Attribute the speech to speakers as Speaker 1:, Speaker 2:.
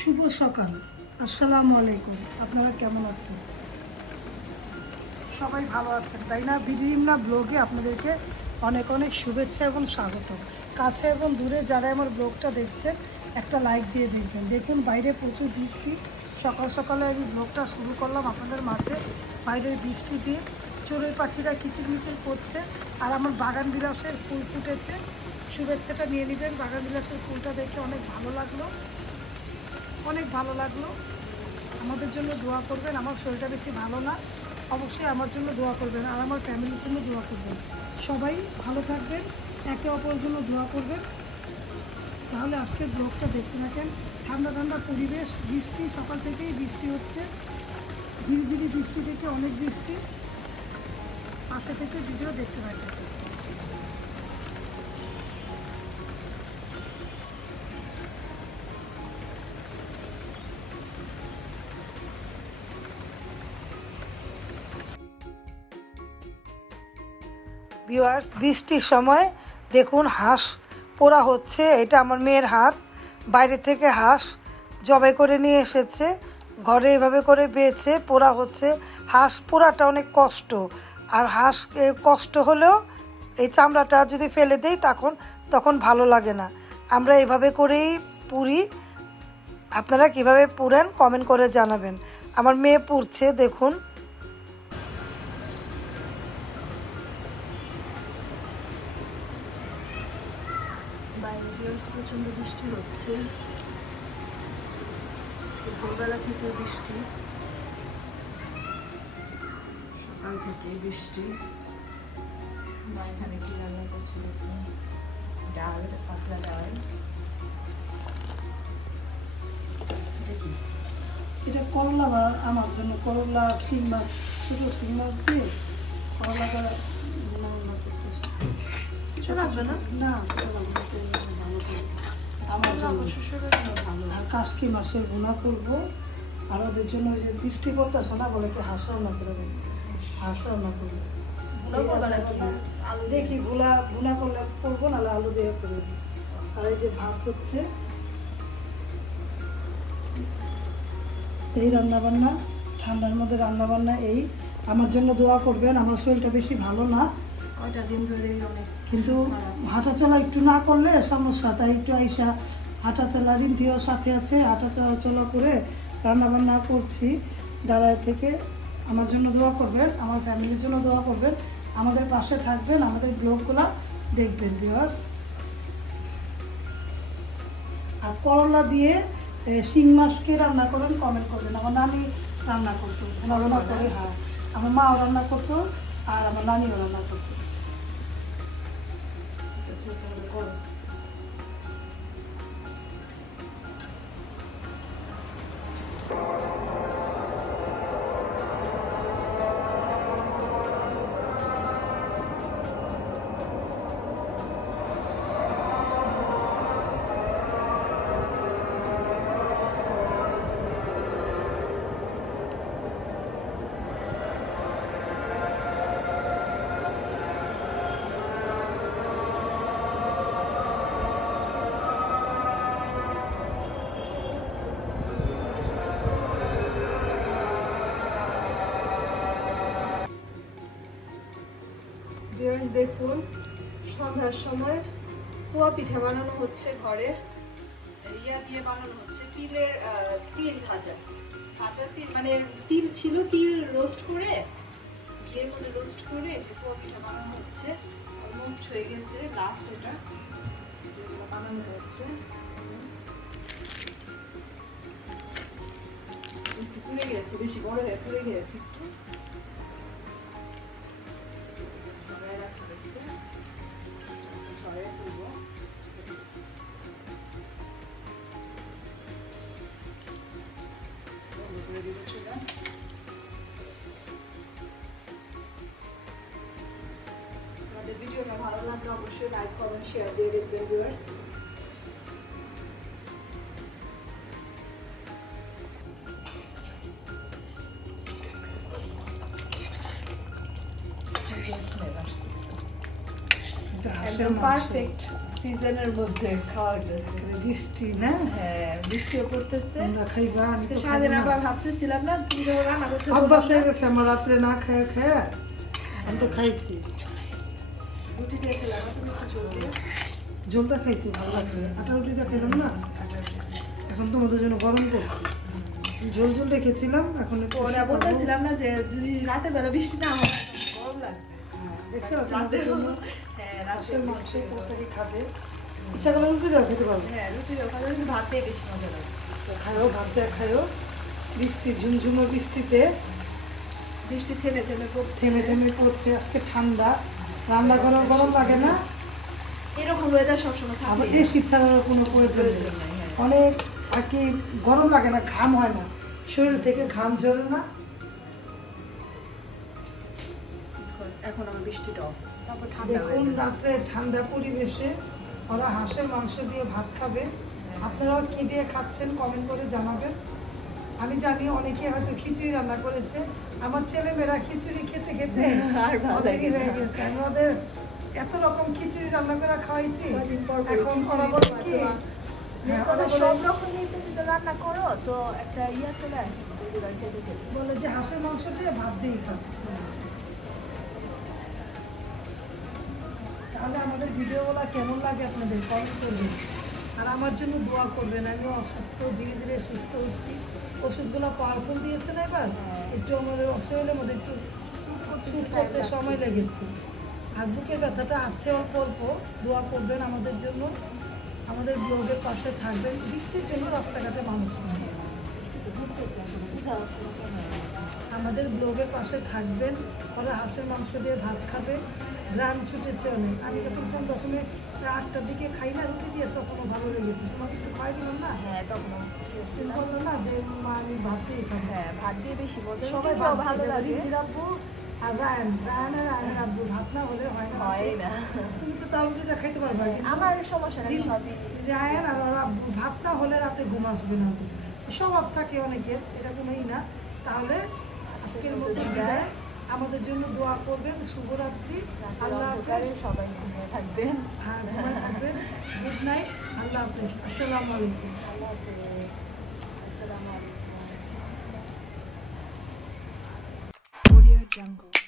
Speaker 1: শুভ সকাল। আসসালামু আলাইকুম। আপনারা কেমন আছেন? সবাই ভালো আছেন, তাই না? বিডিমনা ব্লগে আপনাদেরকে অনেক অনেক শুভেচ্ছা এবং স্বাগত। কাছে এবং দূরে যারা আমার ব্লগটা দেখছেন, একটা লাইক দিয়ে দেখবেন। দেখুন, বাইরে প্রচুর বৃষ্টি। সকাল সকালে আমি ব্লগটা শুরু করলাম আপনাদের মাঝে। বাইরের বৃষ্টি দিয়ে চড়ুই পাখিরা কিচিরমিচির করছে আর আমার বাগান বিলাসের ফুল ফুটেছে। শুভেচ্ছাটা নিয়ে নেবেন। বাগান বিলাসের ফুলটা দেখে অনেক ভালো লাগল। অনেক ভালো লাগল। আমাদের জন্য দোয়া করবেন, আমার শরীরটা বেশি ভালো না। অবশ্যই আমার জন্য দোয়া করবেন আর আমার ফ্যামিলির জন্য দোয়া করবেন। সবাই ভালো থাকবেন, একে অপরের জন্য দোয়া করবেন। তাহলে আজকের ব্লগটা দেখতে থাকেন। ঠান্ডা ঠান্ডা পরিবেশ, বৃষ্টি, সকাল থেকেই বৃষ্টি হচ্ছে। ঝিরিঝিরি বৃষ্টি থেকে অনেক বৃষ্টি। পাশে থেকে ভিডিও দেখতে থাকেন। ভিউয়ার্স বৃষ্টির সময় দেখুন হাঁস পোড়া হচ্ছে, এটা আমার মেয়ের হাত। বাইরে থেকে হাঁস জবাই করে নিয়ে এসেছে, ঘরে এভাবে করে বেছে পোড়া হচ্ছে। হাঁস পোড়াটা অনেক কষ্ট, আর হাঁস কষ্ট হলেও এই চামড়াটা যদি ফেলে দেই তখন তখন ভালো লাগে না। আমরা এভাবে করেই পুরি। আপনারা কীভাবে পুরেন কমেন্ট করে জানাবেন। আমার মেয়ে পুড়ছে, দেখুন।
Speaker 2: প্রচণ্ড বৃষ্টি হচ্ছে। ভোরবেলা থেকে বৃষ্টি। সকাল থেকে বৃষ্টি। মা এখানে কি রান্না করছিল ডাল পাতলা ডাল। এটা
Speaker 1: করলা বা আমার জন্য করলা শিং মাছ ছোটো শিং মাছ দিয়ে করলাটা রান্না করতেছি।
Speaker 2: লাগবে না?
Speaker 1: না। আমার জন্য।
Speaker 2: ভালো
Speaker 1: আর কাশকি মাছের ভুনা করব? আর ওদের জন্য ওই যে বৃষ্টি পড়তেছে না বলে কি রান্না করে দেবো রান্না করব? দেখি ভুলা ভুনা করলে করব নাহলে আলু দিয়ে করে দিই। আর এই যে ভাত হচ্ছে। এই রান্না বান্না ঠান্ডার মধ্যে রান্না বান্না এই। আমার জন্য দোয়া করবেন আমার শরীরটা বেশি ভালো না।
Speaker 2: কয়টা দিন ধরেই অনেক
Speaker 1: কিন্তু
Speaker 2: খারাপ।
Speaker 1: হাঁটা চলা একটু না করলে সমস্যা তাই একটু আইসা হাঁটা চলা রিন্ধিও সাথে আছে হাঁটা চলা চলা করে রান্না বান্না করছি। দাঁড়ায় থেকে আমার জন্য দোয়া করবেন আমার ফ্যামিলির জন্য দোয়া করবেন আমাদের পাশে থাকবেন আমাদের ব্লগগুলো দেখবেন ভিউয়ার্স আর করলা দিয়ে শিং মাছকে রান্না করেন কমেন্ট করবেন। আমার নানি রান্না করতো রান্না করে হ্যাঁ। আমার মাও রান্না করতো আর আমার নানিও রান্না করতো।
Speaker 2: ঠিক আছে তাহলে করো দেখুন, সন্ধ্যার সময় পোয়া পিঠা বানানো হচ্ছে ঘরে। ইয়া দিয়ে বানানো হচ্ছে তিলের তিল ভাজা। ভাজা তিল মানে তিল ছিল, তিল রোস্ট করে, ঘিয়ের মধ্যে রোস্ট করে যে পোয়া পিঠা বানানো হচ্ছে অলমোস্ট হয়ে গেছে লাস্ট এটা যেগুলো বানানো হয়েছে একটু পুড়ে গেছে, বেশি বড় হয়ে, পুড়ে গেছে। বন্ধ করে দিব চুলা আমাদের ভিডিওটা ভালো লাগলে অবশ্যই লাইক কমেন্ট শেয়ার দিয়ে দেখবেন ভিউয়ার্স স্মেল আসতেছে
Speaker 1: এটা
Speaker 2: একদম পারফেক্ট সিজনের মধ্যে খাওয়া হইতেছে।
Speaker 1: বৃষ্টি না?
Speaker 2: হ্যাঁ বৃষ্টিও পড়তেছে।
Speaker 1: খাইবা
Speaker 2: আজকে সারাদিন আবার ভাবতেছিলাম না তুমি যখন রান্না করতে
Speaker 1: অভ্যাস হয়ে গেছে আমার রাত্রে না খায় খায়। আমি তো খাইছি।
Speaker 2: রুটি দিয়ে খেলাম তুমি দিয়ে
Speaker 1: ঝোলটা খাইছি ভালো লাগছে। আটা রুটিটা খেলাম না? এখন তোমাদের জন্য গরম করছি। ঝোল ঝোল রেখেছিলাম এখন
Speaker 2: ওরা বলতেছিলাম না যে যদি রাতে বেলা বৃষ্টি না হয় গরম লাগবে।
Speaker 1: দেখছ
Speaker 2: রাতের
Speaker 1: জন্য
Speaker 2: জন্য রাতের
Speaker 1: হাঁসের মাংস তরকারি খাবে। ইচ্ছা করলে রুটি দাও খেতে পারবে
Speaker 2: হ্যাঁ রুটি কিন্তু ভাত বেশি মজা লাগে।
Speaker 1: তো খায়ও ভাত খায়ও বৃষ্টি ঝুমঝুমো বৃষ্টিতে।
Speaker 2: বৃষ্টি থেমে থেমে পড়ছে।
Speaker 1: থেমে থেমে পড়ছে আজকে ঠান্ডা। রান্না করা গরম লাগে না?
Speaker 2: এরকম ওয়েদার সবসময়
Speaker 1: আবার
Speaker 2: থাকে
Speaker 1: এসি ছাড়ার কোনো প্রয়োজন নেই
Speaker 2: হ্যাঁ।
Speaker 1: অনেক আর কি গরম লাগে না ঘাম হয় না। শরীর থেকে ঘাম ঝরে না।
Speaker 2: এখন আমার বৃষ্টিটা off। হয়ে
Speaker 1: দেখুন রাত্রে ঠান্ডা পরিবেশে ওরা হাঁসের মাংস দিয়ে ভাত খাবে। আপনারাও কি দিয়ে খাচ্ছেন কমেন্ট করে জানাবেন। আমি জানি অনেকে হয়তো খিচুড়ি রান্না করেছে। আমার ছেলে মেয়েরা খিচুড়ি খেতে খেতে ওদেরই হয়ে গেছে। আমি ওদের এত রকম খিচুড়ি রান্না করে খাওয়াইছি। এখন ওরা বলে কি। হ্যাঁ,
Speaker 2: সব তো রান্না করো তো একটা ইয়া চলে
Speaker 1: বলে যে হাঁসের মাংস দিয়ে ভাত দিয়ে খাবে। তাহলে আমাদের ভিডিওগুলো কেমন লাগে আপনাদের? কমেন্ট করবেন। আর আমার জন্য দোয়া করবেন, আমি অসুস্থ, ধীরে ধীরে সুস্থ হচ্ছি। ওষুধগুলো পাওয়ারফুল দিয়েছে না এবার। একটু আমার শরীরের মধ্যে একটু শুট করতে সময় লেগেছে। আর বুকের ব্যথাটা আছে অল্প অল্প, দোয়া করবেন আমাদের জন্য। আমাদের ব্লগের পাশে থাকবেন। বৃষ্টির জন্য রাস্তাঘাটে মানুষ আমাদের ব্লগের পাশে থাকবেন। ওরা হাঁসের মাংস দিয়ে ভাত খাবে। গ্রাম ছুটেছে অনেক। আমি যখন সন্ধ্যার সময় আটটার দিকে খাই না রুটি দিয়ে তখনও ভালো লেগেছে। তোমাকে একটু খাই দিলাম না?
Speaker 2: হ্যাঁ তখন
Speaker 1: বলল না যে মা আমি ভাত দিয়ে খাব।
Speaker 2: হ্যাঁ ভাত দিয়ে বেশি মজা
Speaker 1: সবাই
Speaker 2: ভালো লাগে।
Speaker 1: আব্বু আর রায়ন। রায়নের আব্বু ভাত না হলে হয় না।
Speaker 2: হয় না।
Speaker 1: তুমি তো তাও রুটিটা খাইতে পারবে। কিন্তু
Speaker 2: আমার সমস্যা নেই সবই।
Speaker 1: রায়ন আর ওরা ভাত না হলে রাতে ঘুম আসবে না। স্বভাব থাকে অনেকের এটা কোনোই না। তাহলে আজকের মতো বিদায়। আমাদের জন্য দোয়া করবেন। শুভরাত্রি। আল্লাহ হাফেজ।
Speaker 2: সবাই থাকবেন।
Speaker 1: হ্যাঁ ঘুমায় থাকবেন। Good night. আল্লাহ হাফেজ। আসসালামু আলাইকুম।
Speaker 2: আল্লাহ হাফেজ। আসসালামু আলাইকুম।
Speaker 3: Jungle.